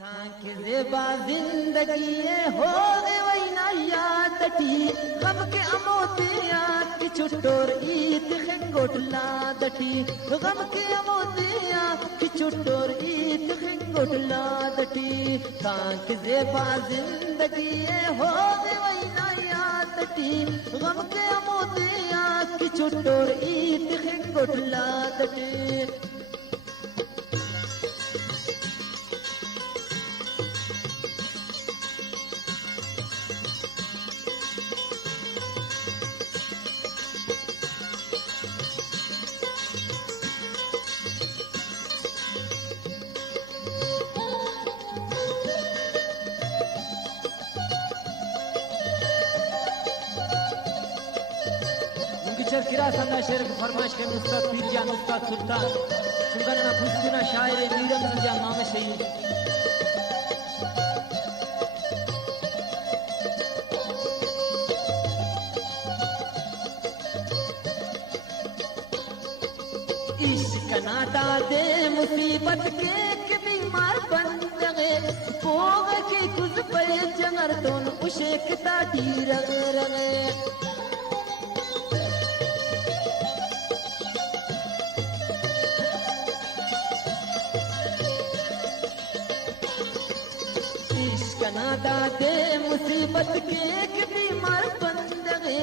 thank Zeba ज़िंदगी हो रे वैना यादटी गम के अमोतिया की चुटोर ईद खिंगोटला दटी गम के अमोतिया की चुटोर ईद खिंगोटला दटी थांक ज़ेबा ज़िंदगी हो रे वैना यादटी गम के अमोतिया की चुटोर ईद खिंगोटला दटी शर किरा संदा शेर की फरमाइश के उस्ताद पीरजान उस्ताद सुल्तान सुगना फुसकुना शायर नीरम नजा मामे सही इश्क नादा दे मुसीबत के बीमार बन गए पोग के कुछ पे जंगर दोन उशे किता दी रग रगे कनादा दे मुसीबत के बीमार बंदगे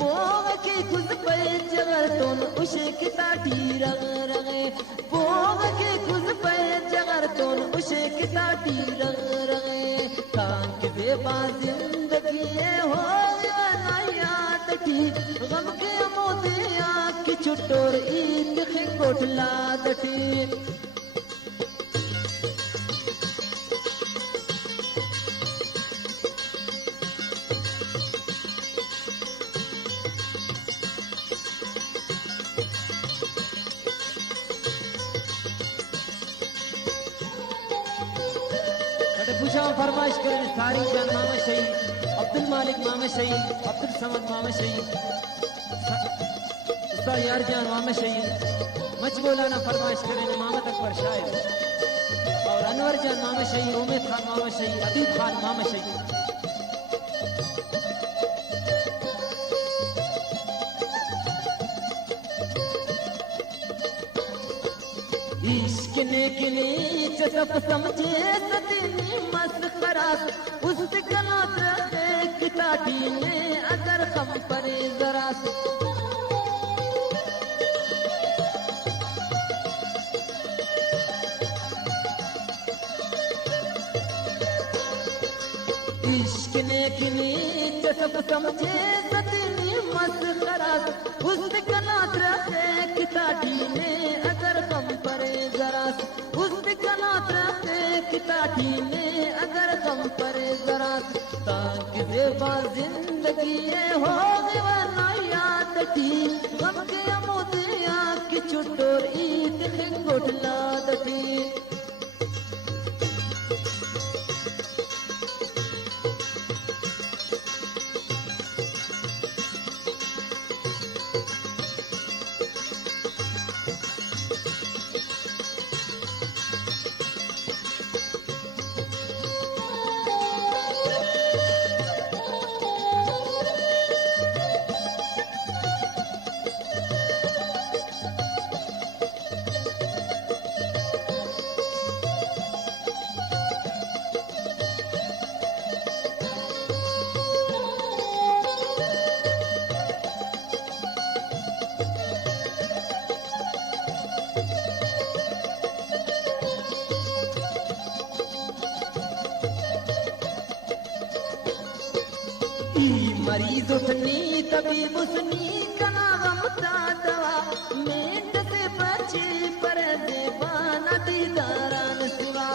पोग के खुद पे जगर तोन उशे किता टीर रगे पोग के खुद पे जगर तोन उशे किता टीर रगे तांक ज़ेबा जिंदगी हो ना याद की गम के मोदिया की चुटोर ईद खिंगोटला दटी पूछा फरमाइश करें तारिक जान मामा शही अब्दुल मालिक मामा शही अब्दुल समद मामा शही उस्ताद यार जान मामा शही मच बोलाना फरमाइश करें मामा अकबर शायर और अनवर जान मामा शही उमेद खान मामा शही अदीब खान मामा शही इश्क ने किनी सब समझे सदनी मस्खरा उस कनात रखे किताबी ने अगर कम परे जरा इश्क ने किनी सब समझे सदनी मस्खरा उस कनात रखे किताबी ने अगर कम परे जरा उस कनात रखे किताबी ने अगर कम परे जरा तांक ज़ेबा जिंदगी हो ना याद थी गम के मोदिया की चुटोर ईद खिंगोटला दटी मरीज उठनी तबीब उसनी कना गमता दवा मेट से बचे पर देवाना दीदारान सिवा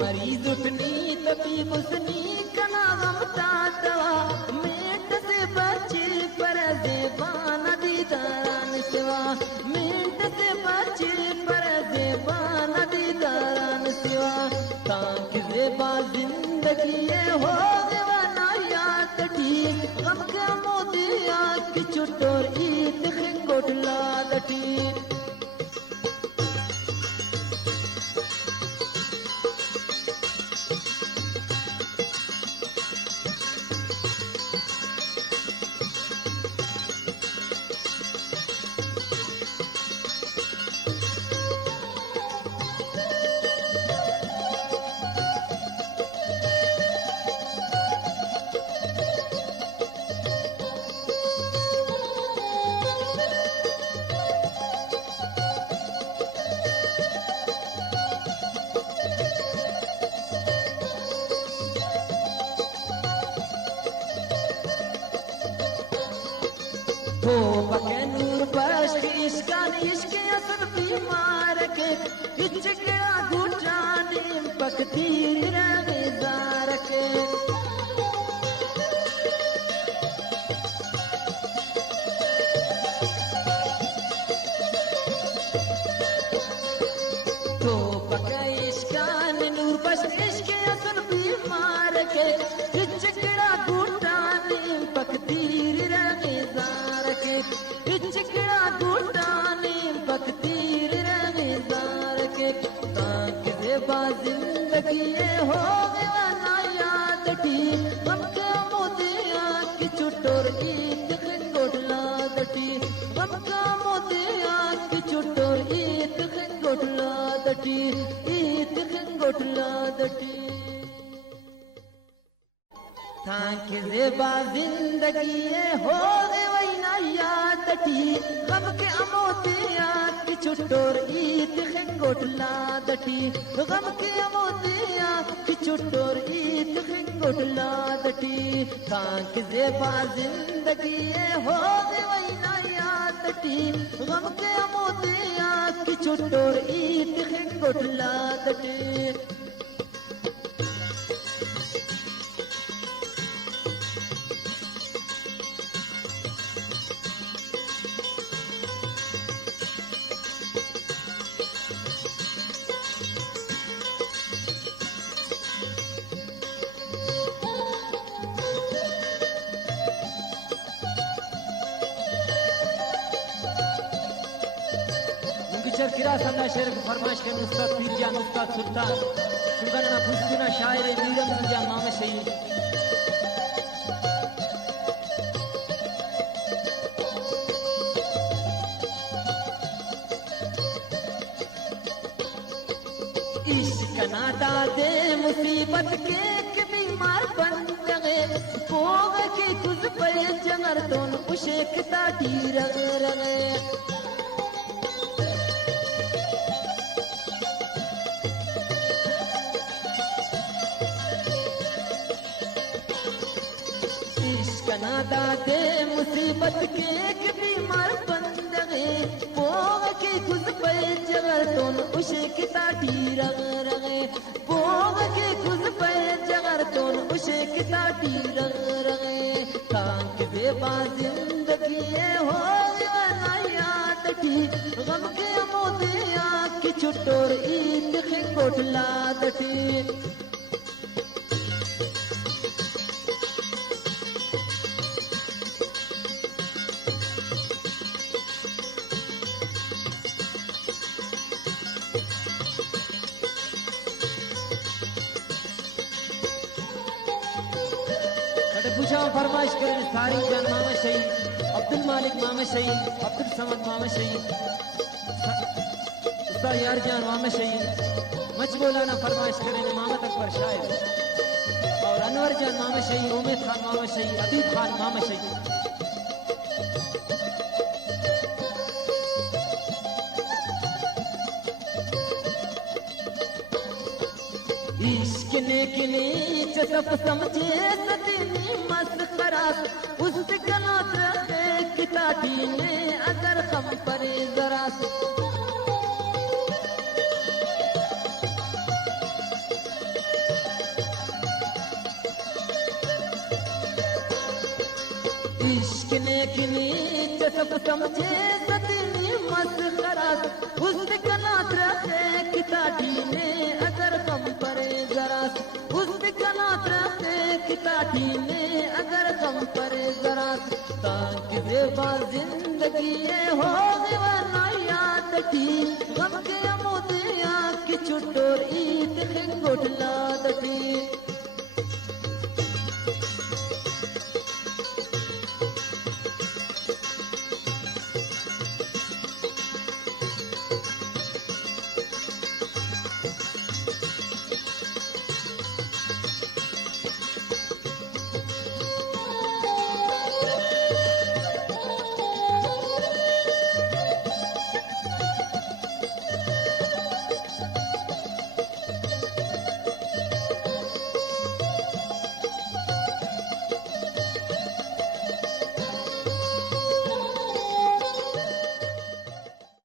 मरीज उठनी तबीब उसनी कना गमता दवा मेट से बचे पर देवाना दीदारान सिवा मिनट से बचे पर देवाना दीदारान सिवा तांक ज़ेबा जिंदगी हो देवाना तो बके नूर बश्क इश्कान इश्क असर बीमार के इचकड़ा गुटाने पकतीर रगेदार के तो बके इश्कान नूर बश्क इश्क असर बीमार के इचकड़ा गुटाने पकतीर रगेदार के इचकड़ा गुटाने पकतीर रगेदार के ताक ज़ेबा जिंदगी हो गया ना याद टी हमके मोदिया की चुटोर ईद खंगोटला दटी हमका मोदिया की चुटोर ईद खंगोटला दटी ईद खंगोटला दटी ताक ज़ेबा जिंदगी हो गई ना याद टी हमके मोदिया की चुटोर ईद खंगोटला दटी हमके मोदिया की चुटोर ईद खंगोटला दटी ताक ज़ेबा जिंदगी हो गई ना याद टी हमके मोदिया की चुटोर ईद खंगोटला दटी किरा संदा शेर को फरमाइश के उस्ताद पीर जान उस्ताद सुल्तान सुगन्ना फुसकुना शायर मीरम जान मामे सही इश्क नादा दे मुसीबत के बीमार बन गए पोग के कुछ पे जंगर दोन उशे किता टीर रगे नादा दे मुसीबत के बीमार बंद गए पोग के खुद पे जगर दोन उशे किता टीर रगे पोग के खुद पे जगर दोन उशे किता टीर रगे ताक ज़ेबा जिंदगी हो ना याद टी गम के मोदिया की चुटोर ईद खंगोटला दटी फरमाइश करें तारिक जान मामा शहीद अब्दुल मालिक मामा शहीद अब्दुल समद मामा शहीद उस्ताद यार जान मामा शहीद मच बोलाना फरमाइश करें मामा तक पर शायद और अनवर जान मामा शहीद उमेद खान मामा शहीद अदीब खान मामा शहीद इश्क ने किनी सब समझे सतीनी मस्त खराब उस गलत रहे किताबी ने अगर हम परे जरा इश्क ने किनी सब समझे सतीनी मस्त खराब उस गलत रहे किताबी ने अगर हम परे जरा उस गलत रहे किताबी ने अगर हम परे जरा ताक ज़ेबा जिंदगी हो ना याद टी गम के मोदिया की चुटोर ईद खंगोटला दटी